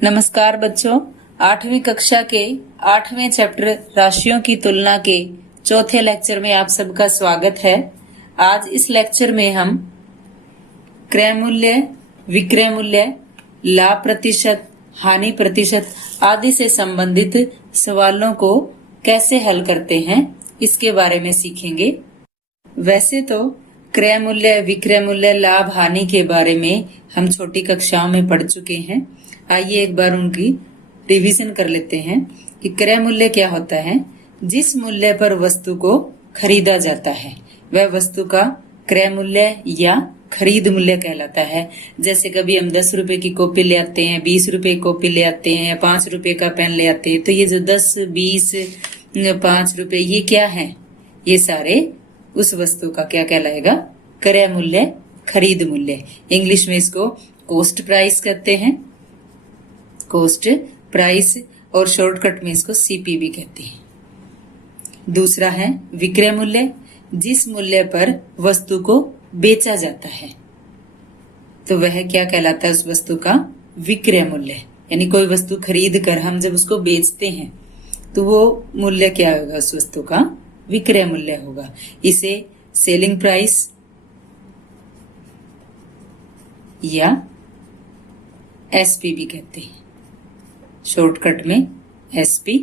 नमस्कार बच्चों, 8वीं कक्षा के 8वें चैप्टर राशियों की तुलना के चौथे लेक्चर में आप सबका स्वागत है। आज इस लेक्चर में हम क्रय मूल्य, विक्रय मूल्य, लाभ प्रतिशत, हानि प्रतिशत आदि से संबंधित सवालों को कैसे हल करते हैं इसके बारे में सीखेंगे। वैसे तो क्रय मूल्य, विक्रय मूल्य, लाभ, हानि के बारे में हम छोटी कक्षाओं में पढ़ चुके हैं। आइए एक बार उनकी रिवीजन कर लेते हैं कि क्रय मूल्य क्या होता है। जिस मूल्य पर वस्तु को खरीदा जाता है वह वस्तु का क्रय मूल्य या खरीद मूल्य कहलाता है। जैसे कभी हम 10 रुपए की कॉपी ले आते हैं, 20 रुपए की कॉपी ले आते हैं या 5 रुपए का पेन ले आते हैं, तो ये जो 10, 20, 5 रुपए ये क्या है, ये सारे उस वस्तु का क्या कहलाएगा, क्रय मूल्य, खरीद मूल्य। इंग्लिश में इसको कॉस्ट प्राइस कहते हैं, कॉस्ट प्राइस, और शॉर्टकट में इसको सीपी भी कहते हैं। दूसरा है विक्रय मूल्य, जिस मूल्य पर वस्तु को बेचा जाता है तो वह क्या कहलाता है, उस वस्तु का विक्रय मूल्य। यानी कोई वस्तु खरीद कर हम जब उसको बेचते हैं तो वो मूल्य क्या होगा, उस वस्तु का विक्रय मूल्य होगा। इसे सेलिंग प्राइस या एसपी भी कहते हैं, शॉर्टकट में एसपी,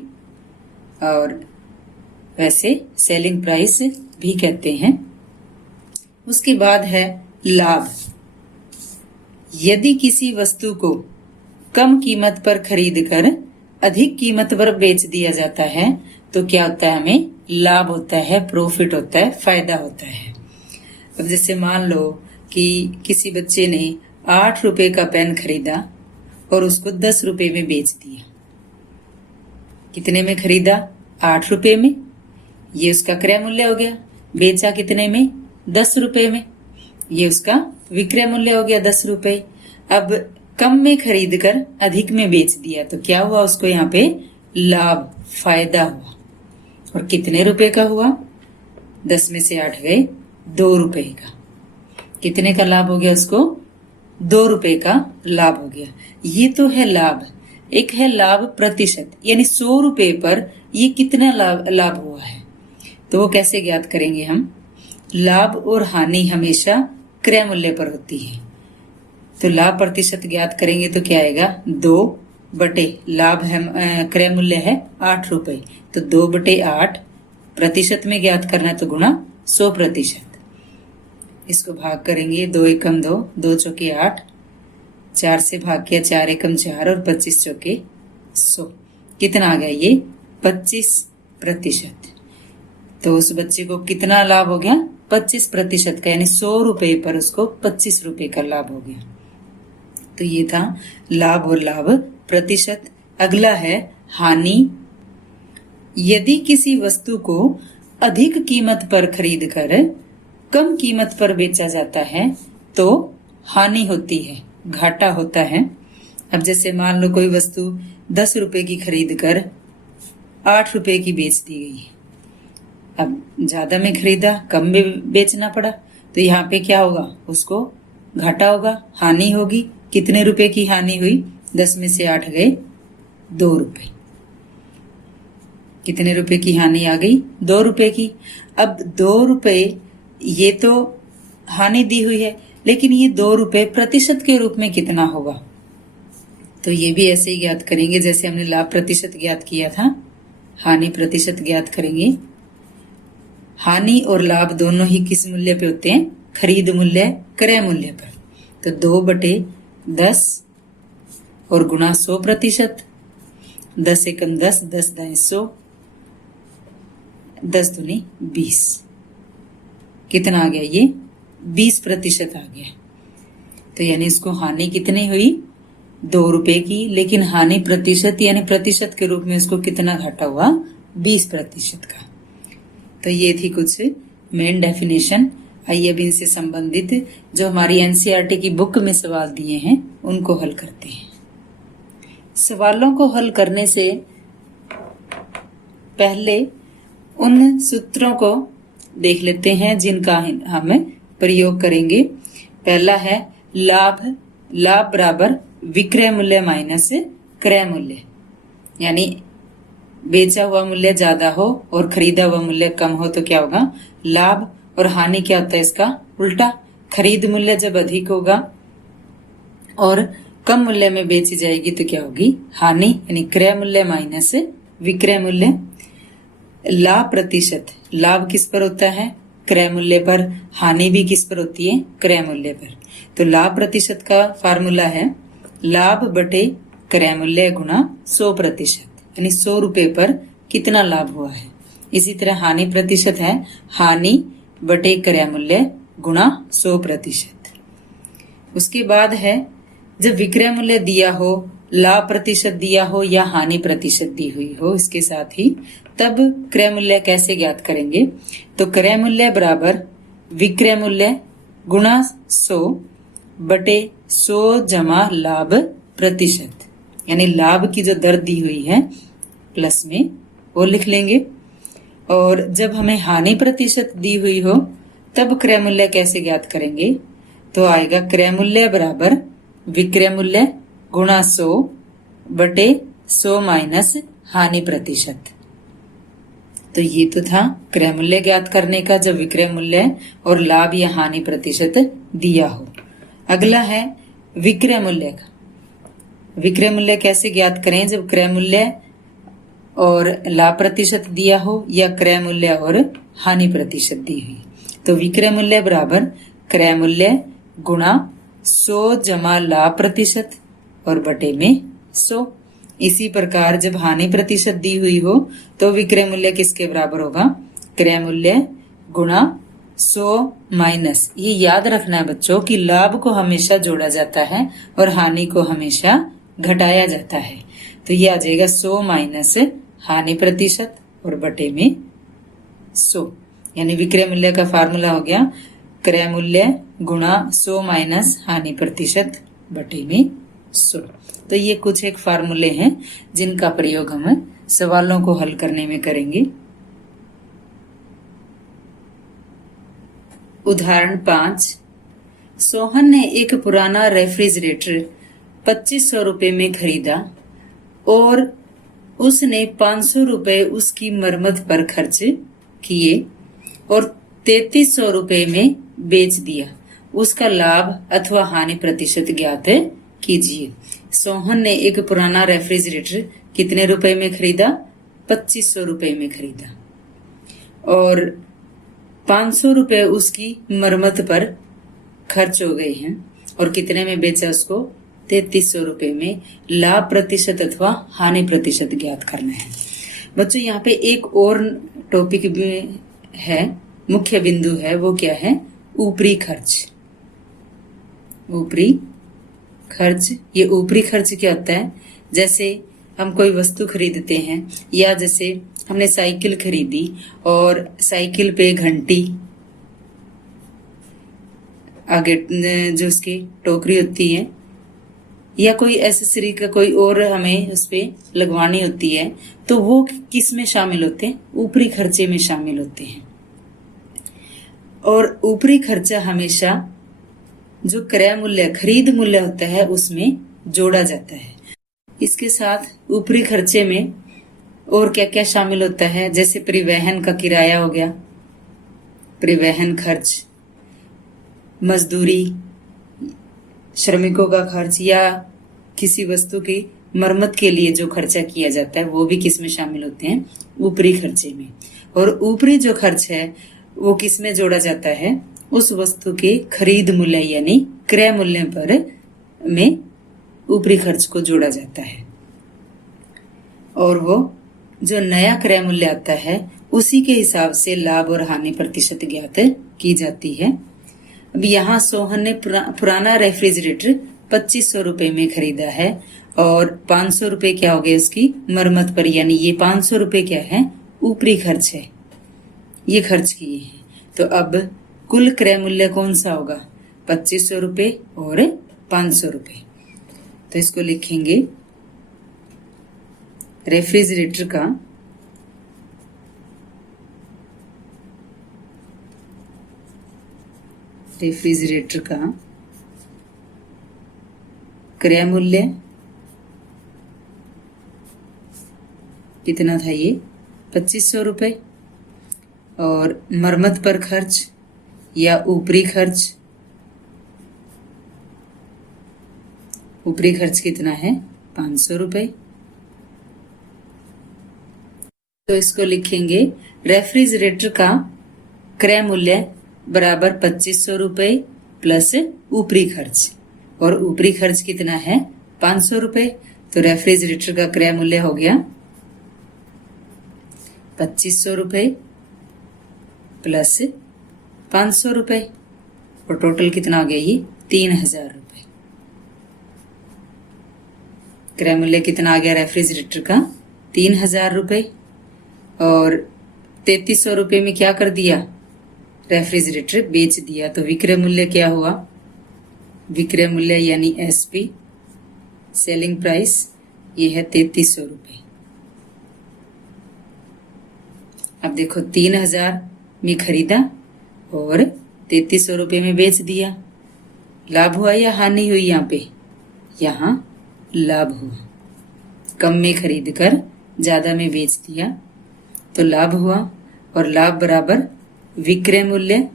और वैसे सेलिंग प्राइस भी कहते हैं। उसके बाद है लाभ। यदि किसी वस्तु को कम कीमत पर खरीदकर अधिक कीमत पर बेच दिया जाता है तो क्या होता है, हमें लाभ होता है, प्रॉफिट होता है, फायदा होता है। अब जैसे मान लो कि किसी बच्चे ने 8 रुपए का पेन खरीदा और उसको 10 रुपए में बेच दिया। कितने में खरीदा, 8 रुपए में, ये उसका क्रय मूल्य हो गया। बेचा कितने में, 10 रुपए में, ये उसका विक्रय मूल्य हो गया 10 रुपए। अब कम में खरीद कर अधिक में बेच दिया तो क्या हुआ, उसको यहाँ पे लाभ, फायदा हुआ। और कितने रुपए का हुआ, 10 में से 8 गए, 2 रुपए का। कितने का लाभ हो गया, उसको 2 रुपए का लाभ हो गया। ये तो है लाभ। एक है लाभ प्रतिशत, यानी 100 रुपए पर ये कितना लाभ हुआ है, तो वो कैसे ज्ञात करेंगे हम। लाभ और हानि हमेशा क्रय मूल्य पर होती है, तो लाभ प्रतिशत ज्ञात करेंगे तो क्या आएगा, 2 बटे लाभ है, क्रय मूल्य है 8 रुपए, तो 2 बटे 8, प्रतिशत में ज्ञात करना है तो गुणा 100%। इसको भाग करेंगे, 2 एकम 2, 2 चौके 8, 4 से भाग किया, 4 एकम 4 और 25 चौके 100। कितना आ गया, ये 25%। तो उस बच्चे को कितना लाभ हो गया, 25% का, यानी 100 रुपए पर उसको 25 रुपए का लाभ हो गया। तो ये था लाभ और लाभ प्रतिशत। अगला है हानि। यदि किसी वस्तु को अधिक कीमत पर खरीदकर कम कीमत पर बेचा जाता है तो हानि होती है, घाटा होता है। अब जैसे मान लो कोई वस्तु 10 रुपए की खरीद कर 8 रुपए की बेच दी गई है। अब ज्यादा में खरीदा, कम में बेचना पड़ा, तो यहाँ पे क्या होगा, उसको घाटा होगा, हानि होगी। कितने रुपए की हानि हुई, 10 में से 8 गए, 2 रुपए। कितने रुपए की हानि आ गई, 2 रुपए की। अब 2 रुपए ये तो हानि दी हुई है, लेकिन ये 2 रुपए प्रतिशत के रूप में कितना होगा, तो ये भी ऐसे ही ज्ञात करेंगे जैसे हमने लाभ प्रतिशत ज्ञात किया था, हानि प्रतिशत ज्ञात करेंगे। हानि और लाभ दोनों ही किस मूल्य पे होते हैं, खरीद मूल्य, क्रय मूल्य पर। तो 2 बटे 10 और गुणा 100%, 10 एकम 10, 10 दाएं 100, 10 दूनी 20। कितना आ गया, ये 20% आ गया। तो यानी इसको हानि कितनी हुई, 2 रुपए की, लेकिन हानि प्रतिशत यानी प्रतिशत के रूप में इसको कितना घाटा हुआ, 20% का। तो ये थी कुछ मेन डेफिनेशन। आइए अब इनसे संबंधित जो हमारी एनसीईआरटी की बुक में सवाल दिए हैं उनको हल करते हैं। सवालों को हल करने से पहले उन सूत्रों को देख लेते हैं जिनका हम प्रयोग करेंगे। पहला है लाभ, लाभ बराबर विक्रय मूल्य माइनस क्रय मूल्य, यानी बेचा हुआ मूल्य ज्यादा हो और खरीदा हुआ मूल्य कम हो तो क्या होगा, लाभ। और हानि क्या होता है इसका उल्टा, खरीद मूल्य जब अधिक होगा और कम मूल्य में बेची जाएगी तो क्या होगी, हानि। यानी क्रय मूल्य माइनस विक्रय मूल्य। लाभ प्रतिशत, लाभ किस पर होता है, क्रय मूल्य पर। हानि भी किस पर होती है, क्रय मूल्य पर। तो लाभ प्रतिशत का फार्मूला है लाभ बटे क्रय मूल्य गुणा 100%, यानी 100 रुपए पर कितना लाभ हुआ है। इसी तरह हानि प्रतिशत है हानि बटे क्रय मूल्य गुणा 100%। उसके बाद है जब विक्रय मूल्य दिया हो, लाभ प्रतिशत दिया हो या हानि प्रतिशत दी हुई हो इसके साथ ही, तब क्रय मूल्य कैसे ज्ञात करेंगे। तो क्रय मूल्य बराबर विक्रय मूल्य गुणा 100 बटे 100 जमा लाभ प्रतिशत, यानी लाभ की जो दर दी हुई है प्लस में वो लिख लेंगे। और जब हमें हानि प्रतिशत दी हुई हो तब क्रय मूल्य कैसे ज्ञात करेंगे, तो आएगा क्रय मूल्य बराबर विक्रय मूल्य गुणा 100 बटे 100 माइनस हानि प्रतिशत। तो ये तो था क्रय मूल्य ज्ञात करने का जब विक्रय मूल्य और लाभ या हानि प्रतिशत दिया हो। अगला है विक्रय मूल्य का। विक्रय मूल्य कैसे ज्ञात करें, जब क्रय मूल्य और लाभ प्रतिशत दिया हो या क्रय मूल्य और हानि प्रतिशत दी हुई। तो विक्रय मूल्य बराबर क्रय मूल्य गुणा 100 जमा लाभ प्रतिशत और बटे में 100। इसी प्रकार जब हानि प्रतिशत दी हुई हो तो विक्रय मूल्य किसके बराबर होगा, क्रय मूल्य गुणा 100 माइनस, ये याद रखना है बच्चों कि लाभ को हमेशा जोड़ा जाता है और हानि को हमेशा घटाया जाता है। तो ये आ जाएगा 100 माइनस हानि प्रतिशत और बटे में 100। यानी विक्रय मूल्य का फार्मूला हो गया क्रय मूल्य गुणा 100 माइनस हानि प्रतिशत बटे में 100। तो ये कुछ एक फार्मूले हैं जिनका प्रयोग हम सवालों को हल करने में करेंगे। उदाहरण 5, सोहन ने एक पुराना रेफ्रिजरेटर 2500 रुपए में खरीदा और उसने 500 रुपए उसकी मरम्मत पर खर्च किए और 3300 रुपए में बेच दिया। उसका लाभ अथवा हानि प्रतिशत ज्ञात कीजिए। सोहन ने एक पुराना रेफ्रिजरेटर कितने रुपए में खरीदा, 2500 रुपए में खरीदा और 500 रुपए उसकी मरम्मत पर खर्च हो गए हैं और कितने में बेचा उसको, 3300 रुपए में। लाभ प्रतिशत अथवा हानि प्रतिशत ज्ञात करना है। बच्चों यहाँ पे एक और टॉपिक भी है, मुख्य बिंदु है, वो क्या है, ऊपरी खर्च। ऊपरी खर्च, ये ऊपरी खर्च क्या होता है, जैसे हम कोई वस्तु खरीदते हैं या जैसे हमने साइकिल खरीदी और साइकिल पे घंटी, आगे जो उसकी टोकरी होती है या कोई एसेसरी का कोई और हमें उस पे लगवानी होती है, तो वो किस में शामिल होते हैं, ऊपरी खर्चे में शामिल होते हैं। और ऊपरी खर्चा हमेशा जो क्रय मूल्य खरीद मूल्य होता है उसमें जोड़ा जाता है। इसके साथ ऊपरी खर्चे में और क्या क्या शामिल होता है, जैसे परिवहन का किराया हो गया, परिवहन खर्च, मजदूरी, श्रमिकों का खर्च या किसी वस्तु की मरम्मत के लिए जो खर्चा किया जाता है वो भी किस में शामिल होते हैं, ऊपरी खर्चे में। और ऊपरी जो खर्च है वो किस में जोड़ा जाता है, उस वस्तु के खरीद मूल्य यानी क्रय मूल्य पर में ऊपरी खर्च को जोड़ा जाता है और वो जो नया क्रय मूल्य आता है उसी के हिसाब से लाभ और हानि प्रतिशत ज्ञात की जाती है। अब यहाँ सोहन ने पुराना रेफ्रिजरेटर 2500 रुपए में खरीदा है और 500 रुपए क्या हो गए उसकी मरम्मत पर, यानी ये 500 रुपए क्या है, ऊपरी खर्च है, ये खर्च किए हैं। तो अब कुल क्रय मूल्य कौन सा होगा, 2500 रुपए और 500 रुपए। तो इसको लिखेंगे रेफ्रिजरेटर का क्रय मूल्य कितना था ये 2500 रुपये। और मरम्मत पर खर्च या ऊपरी खर्च, ऊपरी खर्च कितना है 500 रुपये। तो इसको लिखेंगे रेफ्रिजरेटर का क्रय मूल्य बराबर 2500 रुपये प्लस ऊपरी खर्च, और ऊपरी खर्च कितना है 500 रुपये। तो रेफ्रिजरेटर का क्रय मूल्य हो गया 2500 रुपये प्लस 500 रुपये, और टोटल कितना हो गया ये 3000 रुपये। क्रय मूल्य कितना आ गया रेफ्रिजरेटर का 3000 रुपये, और 3300 रुपये में क्या कर दिया रेफ्रिजरेटर बेच दिया। तो विक्रय मूल्य क्या हुआ, विक्रय मूल्य यानी एसपी सेलिंग प्राइस ये है 3300 रुपये। अब देखो 3000 में खरीदा और 3300 रुपये में बेच दिया, लाभ हुआ या हानि हुई? यहाँ पे यहाँ लाभ हुआ, कम में खरीद कर ज्यादा में बेच दिया तो लाभ हुआ, और लाभ बराबर विक्रय मूल्य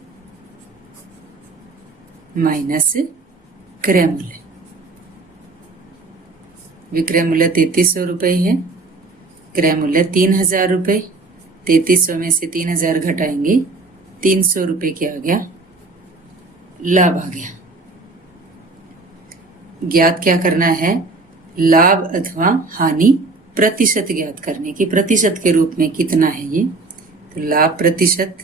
माइनस क्रय मूल्य। विक्रय मूल्य 3300 रुपये है, क्रय मूल्य 3000 रुपये। 3300 में से 3000 घटाएंगे 300 रुपये क्या आ गया, लाभ आ गया। ज्ञात क्या करना है, लाभ अथवा हानि प्रतिशत ज्ञात करने की। प्रतिशत के रूप में कितना है ये, तो लाभ प्रतिशत,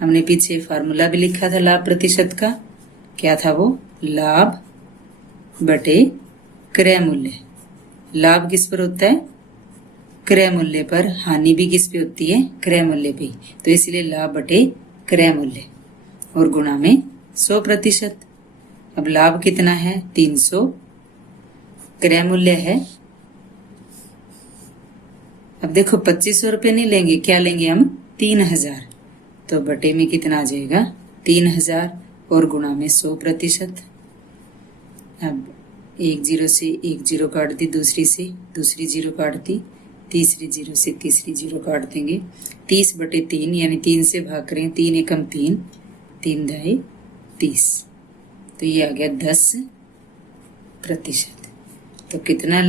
हमने पीछे फार्मूला भी लिखा था लाभ प्रतिशत का, क्या था वो, लाभ बटे क्रय मूल्य। लाभ किस पर होता है, क्रय मूल्य पर, हानि भी किस पे होती है, क्रय मूल्य पे। तो इसलिए लाभ बटे क्रय मूल्य और गुणा में 100%। अब लाभ कितना है 300, क्रय मूल्य है, अब देखो 2500 रुपये नहीं लेंगे, क्या लेंगे हम 3000, तो बटे में कितना आ जाएगा 3000 और गुणा में 100%। अब एक जीरो से एक जीरो काट दी, दूसरी से दूसरी जीरो काट दी, तीसरी जीरो से तीसरी जीरो काट देंगे। 30/3 यानी 3 से भाग करें, 3 एकम 3, 3 दाई 30, तो ये आ गया 10%। तो कितना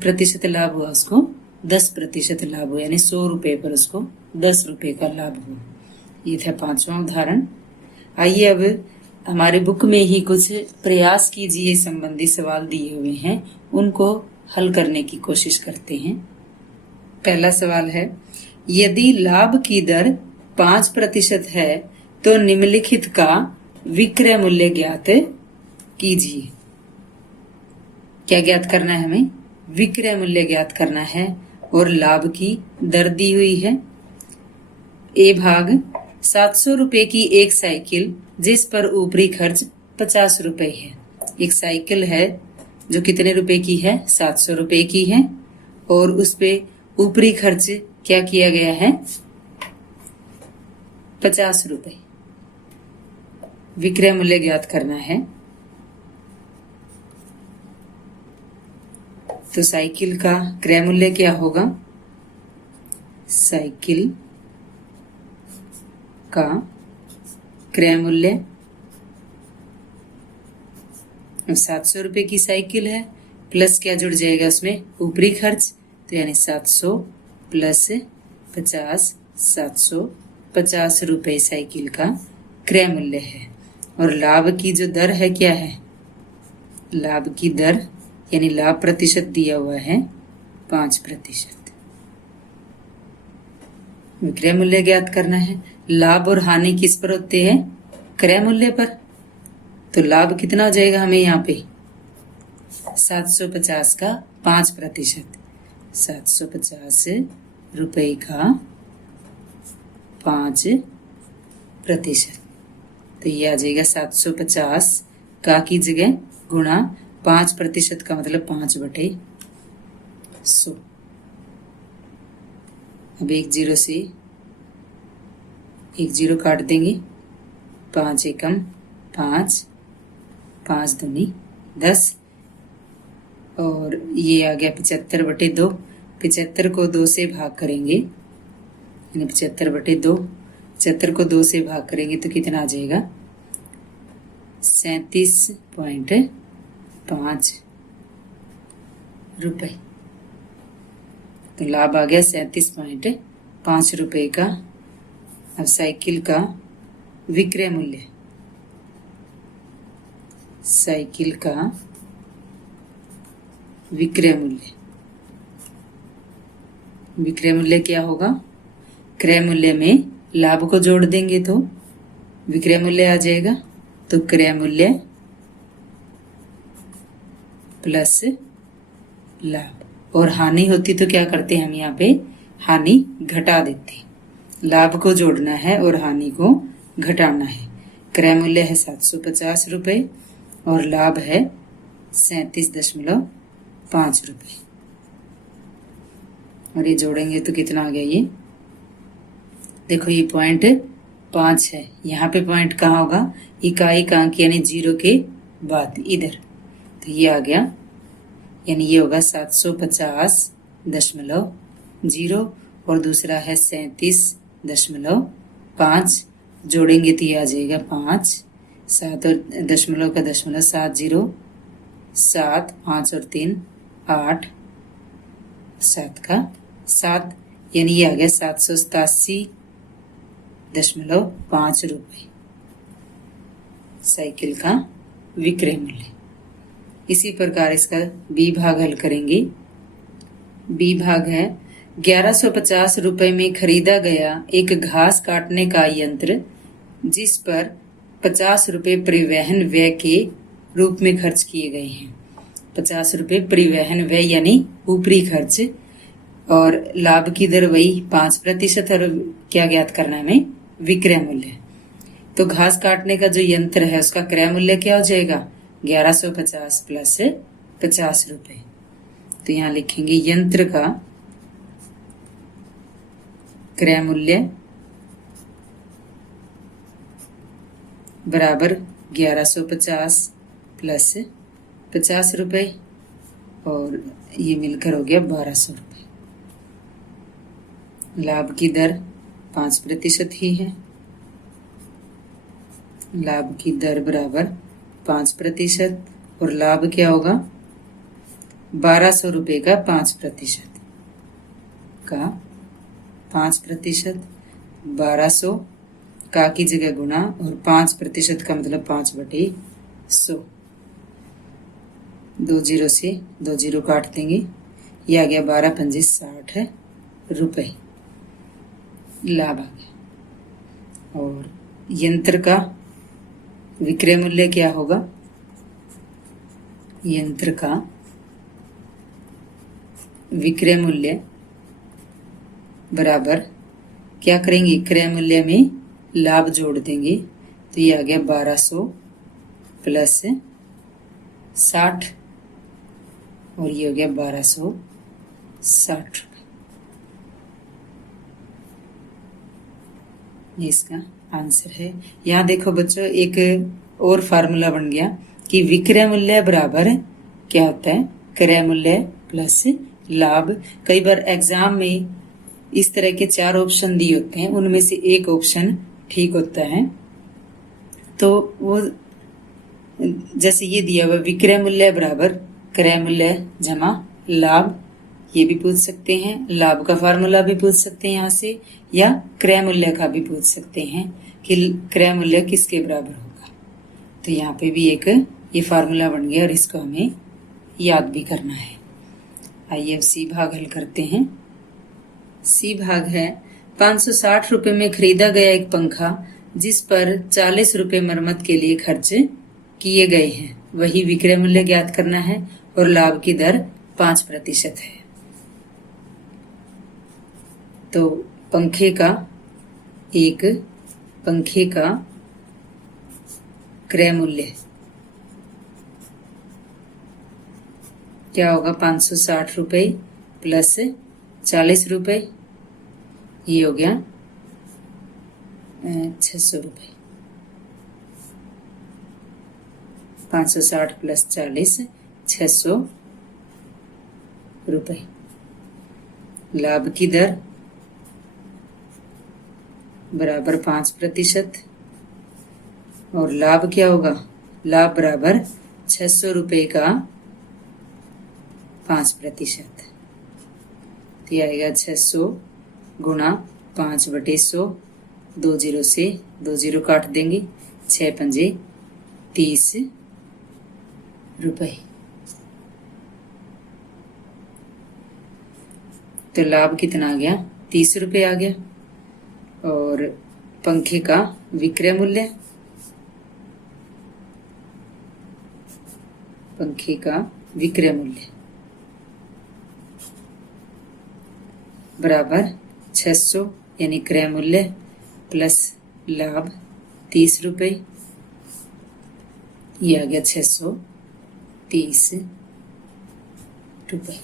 प्रतिशत लाभ हुआ उसको, 10% लाभ हुआ, यानी 100 रुपये पर उसको 10 रुपये का लाभ हुआ। ये था 5वां उदाहरण। आइए अब हमारे बुक में ही कुछ प्रयास कीजिए संबंधी सवाल दिए हुए हैं, उनको हल करने की कोशिश करते हैं। पहला सवाल है, यदि लाभ की दर 5% है तो निम्नलिखित का विक्रय मूल्य ज्ञात कीजिए। क्या ज्ञात करना है हमें, विक्रय मूल्य ज्ञात करना है, और लाभ की दर दी हुई है। ए भाग 700 रुपए की एक साइकिल जिस पर ऊपरी खर्च 50 रुपए है। एक साइकिल है जो कितने रुपए की है, 700 रुपए की है, और उस पे ऊपरी खर्च क्या किया गया है 50 रुपए। विक्रय मूल्य ज्ञात करना है। तो साइकिल का क्रय मूल्य क्या होगा, साइकिल का क्रय मूल्य 700 रुपए की साइकिल है, प्लस क्या जुड़ जाएगा उसमें, ऊपरी खर्च, तो यानी 700 प्लस 50, 750 रुपए साइकिल का क्रय मूल्य है। और लाभ की जो दर है क्या है, लाभ की दर यानी लाभ प्रतिशत दिया हुआ है 5%। विक्रय मूल्य ज्ञात करना है। लाभ और हानि किस पर होते हैं, क्रय मूल्य पर। तो लाभ कितना हो जाएगा हमें यहाँ पे 750 का 5%, 750 रुपए का 5%। तो ये आ जाएगा 750 का की जगह गुणा 5% का मतलब 5/100। अब एक जीरो से एक जीरो काट देंगे, 5 एकम 5, 5 दूनी 10, और ये आ गया 75/2। 75 को 2 से भाग करेंगे, यानी 75/2, 75 को 2 से भाग करेंगे तो कितना आ जाएगा? 37.5 रुपए। तो लाभ आ गया 37.5 रुपए का। अब साइकिल का विक्रय मूल्य, साइकिल का विक्रय मूल्य, विक्रय मूल्य क्या होगा? क्रय मूल्य में लाभ को जोड़ देंगे तो विक्रय मूल्य आ जाएगा। तो क्रय मूल्य प्लस लाभ, और हानि होती तो क्या करते हैं हम यहाँ पे? हानि घटा देते। लाभ को जोड़ना है और हानि को घटाना है। क्रय मूल्य है 750 रुपए और लाभ है 37.5 रुपए, और ये जोड़ेंगे तो कितना आ गया? ये देखो, ये पॉइंट 5 है। यहाँ पे पॉइंट कहाँ होगा? इकाई का अंक यानी 0 के बाद इधर, तो ये आ गया, यानी ये होगा 750.0 और दूसरा है 37.5। जोड़ेंगे तो ये आ जाएगा 5, 7 और दशमलव का दशमलव 7 0 7, 5 और 3 8, 7 का 7, यानी ये आ गया 787.5 रुपए साइकिल का विक्रय मूल्य। इसी प्रकार इसका बी भाग हल करेंगे। बी भाग है 1150 रुपए में खरीदा गया एक घास काटने का यंत्र, जिस पर 50 रुपए परिवहन व्यय के रूप में खर्च किए गए हैं। 50 रुपए परिवहन व्यय यानी ऊपरी खर्च, और लाभ की दर वही 5%, और क्या ज्ञात करना है हमें? विक्रय मूल्य। तो घास काटने का जो यंत्र है उसका क्रय मूल्य क्या हो जाएगा? 1150 प्लस 50 रुपए। तो यहाँ लिखेंगे यंत्र का क्रय मूल्य बराबर 1150 प्लस 50 रुपए, और ये मिलकर हो गया 1200 रुपए। लाभ की दर 5% ही है। लाभ की दर बराबर 5%, और लाभ क्या होगा? 1200 रुपए का 5% का 5%, 1200 का की जगह गुणा, और 5% का मतलब 5/100। 2 0 से 2 0 काट देंगे, ये आ गया 12 पंजे 60 रुपए लाभ आ गया। और यंत्र का विक्रय मूल्य क्या होगा? यंत्र का विक्रय मूल्य बराबर क्या करेंगे? क्रय मूल्य में लाभ जोड़ देंगे, तो ये आ गया 1200 प्लस 60, और ये हो गया 1260 रुपए। ये इसका आंसर है। यहाँ देखो बच्चों, एक और फार्मूला बन गया कि विक्रय मूल्य बराबर क्या होता है? क्रय मूल्य प्लस लाभ। कई बार एग्जाम में इस तरह के 4 ऑप्शन दिए होते हैं, उनमें से एक ऑप्शन ठीक होता है। तो वो जैसे ये दिया हुआ विक्रय मूल्य बराबर क्रय मूल्य जमा लाभ, ये भी पूछ सकते हैं। लाभ का फार्मूला भी पूछ सकते हैं यहाँ से, या क्रय मूल्य का भी पूछ सकते हैं कि क्रय मूल्य किसके बराबर होगा। तो यहाँ पे भी एक ये फार्मूला बन गया, और इसको हमें याद भी करना है। आइए अब सी भाग हल करते हैं। सी भाग है 560 रुपए में खरीदा गया एक पंखा, जिस पर 40 रुपए मरम्मत के लिए खर्च किए गए हैं। वही विक्रय मूल्य ज्ञात करना है, और लाभ की दर 5% है। तो पंखे का क्रय मूल्य क्या होगा? 560 रुपए प्लस 40 रुपए, ये हो गया 600 रुपए। 560 प्लस 40 600 रुपए। लाभ की दर बराबर 5% और लाभ क्या होगा, लाभ बराबर 600 रुपए का 5%। तो ये आएगा 600 गुणा 5/100, 2 जीरो से 2 जीरो काट देंगे, 6 पंजे 30 रुपए। तो लाभ कितना आ गया, 30 रुपए आ गया। और पंखे का विक्रय मूल्य, पंखे का विक्रय मूल्य बराबर 600 यानी क्रय मूल्य प्लस लाभ 30 रुपए, ये आ गया 630 रुपए।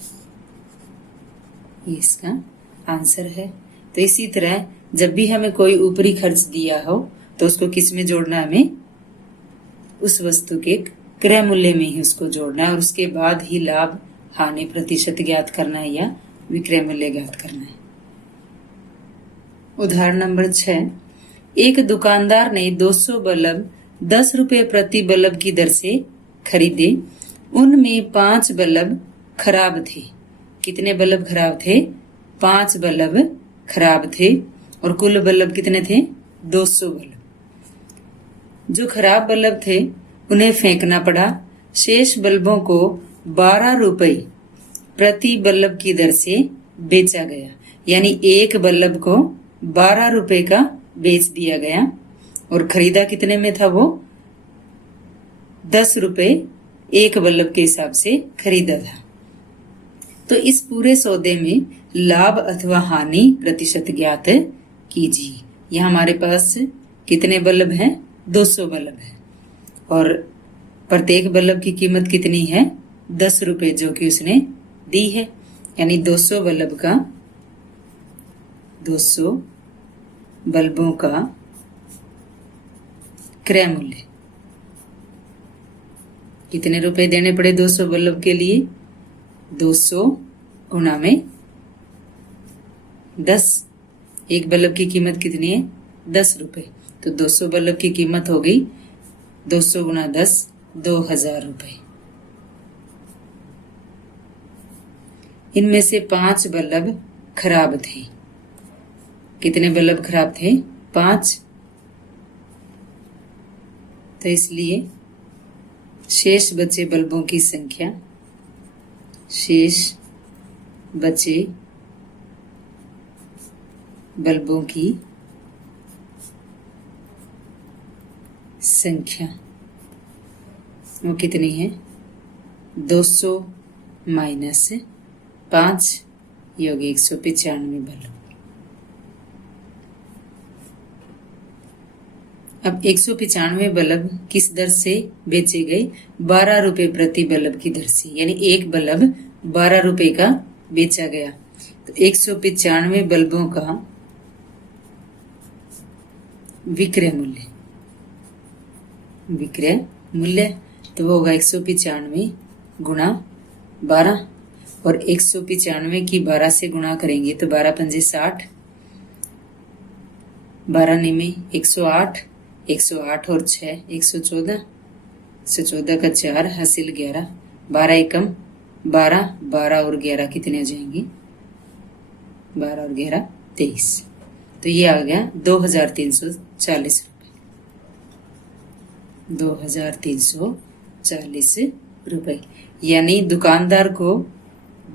ये इसका आंसर है। तो इसी तरह जब भी हमें कोई ऊपरी खर्च दिया हो तो उसको किस में जोड़ना है, हमें उस वस्तु के क्रय मूल्य में ही उसको जोड़ना है और उसके बाद ही लाभ हानि प्रतिशत ज्ञात करना है या विक्रय मूल्य ज्ञात करना है। उदाहरण नंबर 6, एक दुकानदार ने 200 बल्ब 10 रुपए प्रति बल्ब की दर से खरीदे। उनमें 5 बल्ब खराब थे। कितने बल्ब खराब थे, 5 बल्ब खराब थे और कुल बल्ब कितने थे, 200 बल्ब। जो खराब बल्ब थे उन्हें फेंकना पड़ा। शेष बल्बों को 12 रुपए प्रति बल्ब की दर से बेचा गया, यानी एक बल्ब को 12 रुपए का बेच दिया गया और खरीदा कितने में था, वो 10 रुपए एक बल्ब के हिसाब से खरीदा था। तो इस पूरे सौदे में लाभ अथवा हानि प्रतिशत ज्ञात कीजिए। यहाँ हमारे पास कितने बल्ब हैं, 200 बल्ब है और प्रत्येक बल्ब की कीमत कितनी है, 10 रुपए जो कि उसने दी है, यानी 200 बल्ब का 200 बल्बों का क्रय मूल्य कितने रुपए देने पड़े 200 बल्ब के लिए, 200 गुणा में 10। एक बल्ब की कीमत कितनी है, 10 रुपए। तो 200 बल्ब की कीमत हो गई 200 गुणा 10, 2000 रुपए। इनमें से 5 बल्ब खराब थे। कितने बल्ब खराब थे, 5। तो इसलिए शेष बचे बल्बों की संख्या, शेष बचे बल्बों की संख्या वो कितनी है, 200 माइनस 5 योगी 195 बल्ब। अब 195 बल्ब किस दर से बेचे गए, 12 रुपए प्रति बल्ब की दर से, यानी एक बल्ब 12 रुपए का बेचा गया। तो 195 बल्बों का विक्रय मूल्य, विक्रय मूल्य तो होगा 195 गुणा 12 और 195 की 12 से गुणा करेंगे तो 12 पंजे 60, 12 निमे 108, 108 और 6 114, 114 का 4 हासिल 11, 12 एकम 12, 12 और 11 कितने हो जाएंगे, 12 और 11 23। तो ये आ गया 2340 रुपए, 2340 रुपए। यानी दुकानदार को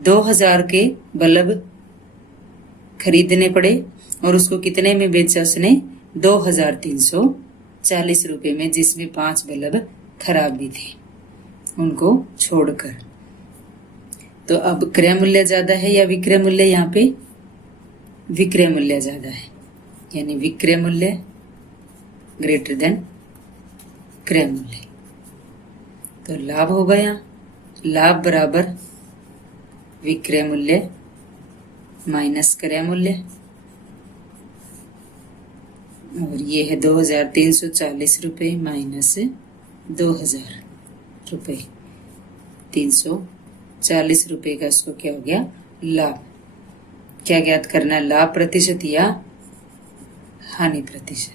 2000 के बल्ब खरीदने पड़े और उसको कितने में बेचा उसने, 2340 रुपए में, जिसमें 5 बल्ब खराब भी थे उनको छोड़कर। तो अब क्रय मूल्य ज्यादा है या विक्रय मूल्य, यहाँ पे विक्रय मूल्य ज्यादा है, यानी विक्रय मूल्य ग्रेटर देन क्रय मूल्य। तो लाभ होगा यहाँ, लाभ बराबर विक्रय मूल्य माइनस क्रय मूल्य, और ये है 2340 रुपये माइनस 2000 रुपये, 340 रुपये का इसको क्या हो गया, लाभ। क्या ज्ञात करना है, लाभ प्रतिशत या हानि प्रतिशत।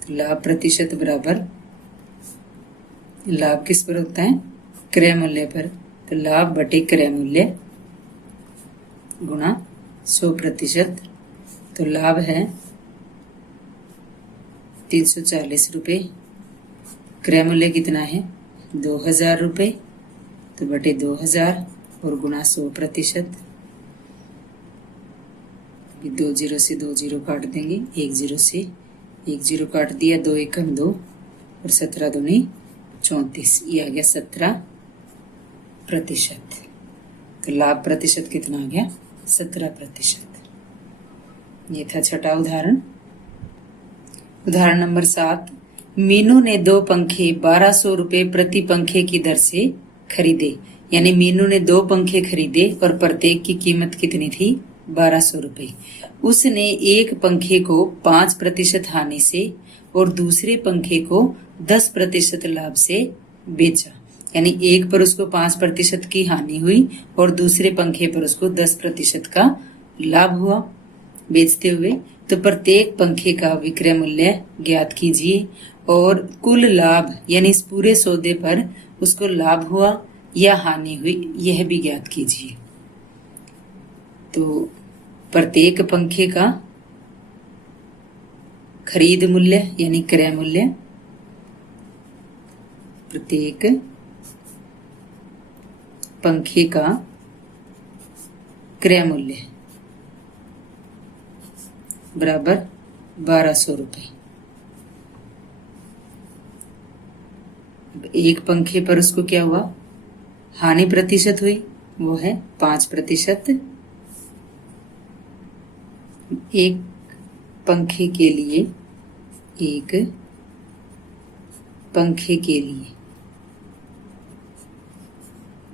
तो लाभ प्रतिशत बराबर लाभ किस पर होता है, क्रय मूल्य पर। तो लाभ बटे क्रय मूल्य गुणा 100%। तो लाभ है 340 रुपये, क्रय मूल्य कितना है 2000 रुपये, तो बटे 2000 और गुणा 100%। 2 जीरो से 2 जीरो काट देंगे, 1 जीरो से 1 जीरो काट दिया, 2 एकम 2 और 17 दूनी 34, ये आ गया 17%। तो लाभ प्रतिशत कितना आ गया 17%। ये था छठा उदाहरण। उदाहरण नंबर 7, मीनू ने 2 पंखे 1200 रुपये प्रति पंखे की दर से खरीदे। यानी मीनू ने 2 पंखे खरीदे और प्रत्येक की कीमत कितनी थी 1200 रुपये। उसने एक पंखे को 5% हानि से और दूसरे पंखे को 10% लाभ से बेचा। यानी एक पर उसको 5% की हानि हुई और दूसरे पंखे पर उसको 10% का लाभ हुआ बेचते हुए। तो प्रत्येक पंखे का विक्रय मूल्य ज्ञात कीजिए और कुल लाभ यानी इस पूरे सौदे पर उसको लाभ हुआ या हानि हुई यह भी ज्ञात कीजिए। तो प्रत्येक पंखे का खरीद मूल्य यानी क्रय मूल्य, प्रत्येक पंखे का क्रय मूल्य बराबर 1200 रुपये। एक पंखे पर उसको क्या हुआ, हानि प्रतिशत हुई, वो है 5%। एक पंखे के लिए, एक पंखे के लिए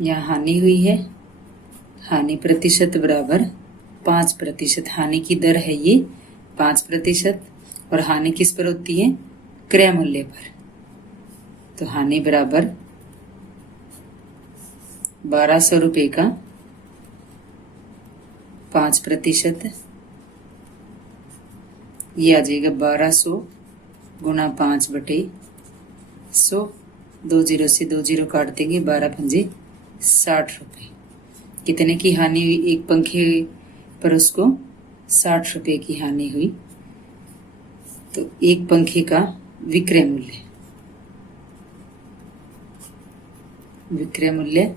यहाँ हानि हुई है, हानि प्रतिशत बराबर 5%। हानि की दर है ये 5% और हानि किस पर होती है, क्रय मूल्य पर। तो हानि बराबर 1200 रुपये का 5%, ये आ जाएगा 1200 गुणा 5/100। 2 जीरो से 2 जीरो काट देंगे, 12 पंजे 60 रुपये। कितने की हानि हुई, एक पंखे पर उसको 60 रुपये की हानि हुई। तो एक पंखे का विक्रय मूल्य, विक्रय मूल्य,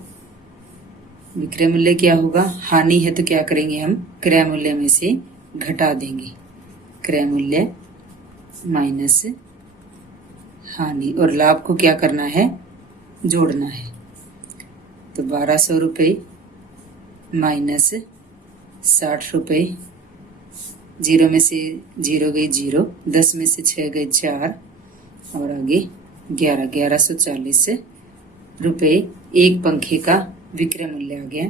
विक्रय मूल्य क्या होगा, हानि है तो क्या करेंगे हम, क्रय मूल्य में से घटा देंगे। क्रय मूल्य माइनस हानि, और लाभ को क्या करना है, जोड़ना है। तो 1200 रुपये माइनस 60 रुपये, 0 में से 0 गई 0, 10 में से 6 गई 4 और आगे 1140 रुपये एक पंखे का विक्रय मूल्य आ गया।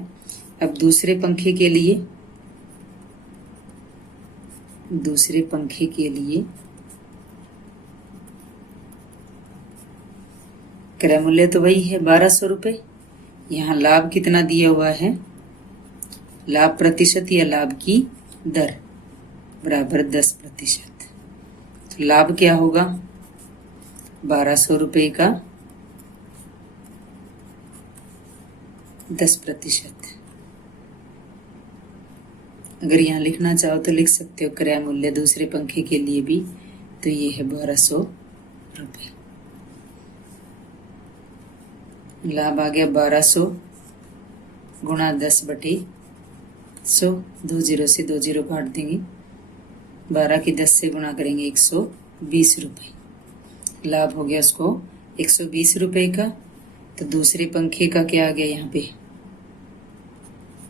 अब दूसरे पंखे के लिए, दूसरे पंखे के लिए क्रय मूल्य तो वही है 1200 रुपये। यहाँ लाभ कितना दिया हुआ है, लाभ प्रतिशत या लाभ की दर बराबर 10%। तो लाभ क्या होगा, 1200 रुपये का 10%। अगर यहाँ लिखना चाहो तो लिख सकते हो क्रय मूल्य दूसरे पंखे के लिए भी, तो ये है 1200 रुपये। लाभ आ गया 1200 गुणा 10/100। 2 जीरो से 2 जीरो काट देंगे, 12 की 10 से गुणा करेंगे 120 रुपये। लाभ हो गया उसको 120 रुपये का। तो दूसरे पंखे का क्या आ गया यहाँ पे,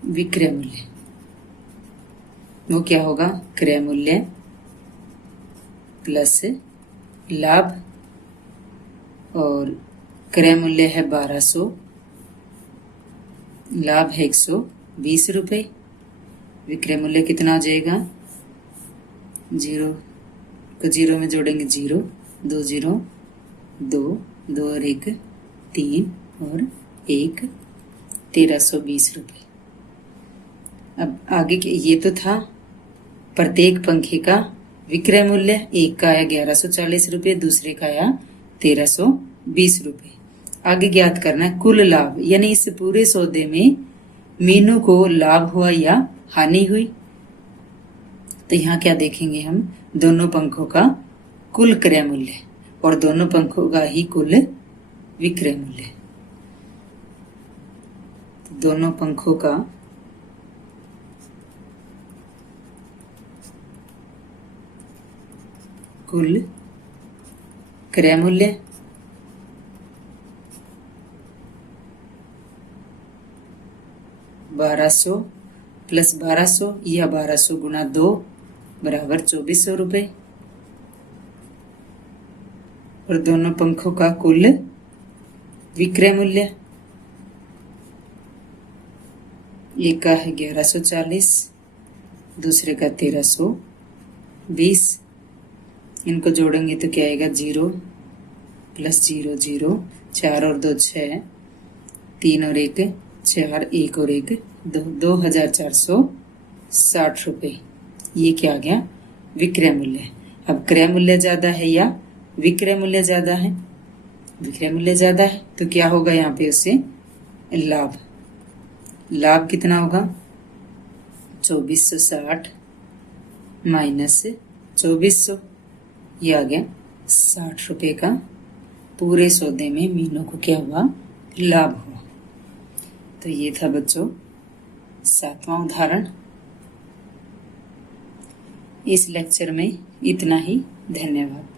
विक्रय मूल्य, वो क्या होगा, क्रय मूल्य प्लस लाभ, और क्रय मूल्य है 1200, लाभ है 120 रुपये, विक्रय मूल्य कितना आ जाएगा, 0 को 0 में जोड़ेंगे 0, 2 जीरो 2, 2 और 1 3 और 1 1320 रुपये। अब आगे ये तो था प्रत्येक पंखे का विक्रय मूल्य। एक का आया 1140 रुपये, दूसरे का आया 1320 रुपये। आगे ज्ञात करना है कुल लाभ, यानी इस पूरे सौदे में मीनू को लाभ हुआ या हानि हुई। तो यहाँ क्या देखेंगे हम, दोनों पंखों का कुल क्रय मूल्य और दोनों पंखों का ही कुल विक्रय मूल्य। तो दोनों पंखों का कुल क्रय मूल्य $1200 प्लस 1200 या 1200 गुणा 2 बराबर 2400 रुपये। और दोनों पंखों का कुल विक्रय मूल्य, एक का है 1140, दूसरे का 1320। इनको जोड़ेंगे तो क्या आएगा, 0 प्लस 0 0, 4 और 2 6, 3 और 1 4, 1 और 1 2, 2460 रुपये। ये क्या आ गया, विक्रय मूल्य। अब क्रय मूल्य ज्यादा है या विक्रय मूल्य ज्यादा है, विक्रय मूल्य ज्यादा है तो क्या होगा यहाँ पे उससे लाभ। लाभ कितना होगा, 2460 माइनस 2400, ये आ गया 60 रुपये का पूरे सौदे में मीनू को क्या हुआ, लाभ हुआ। तो ये था बच्चों 7वां उदाहरण। इस लेक्चर में इतना ही। धन्यवाद।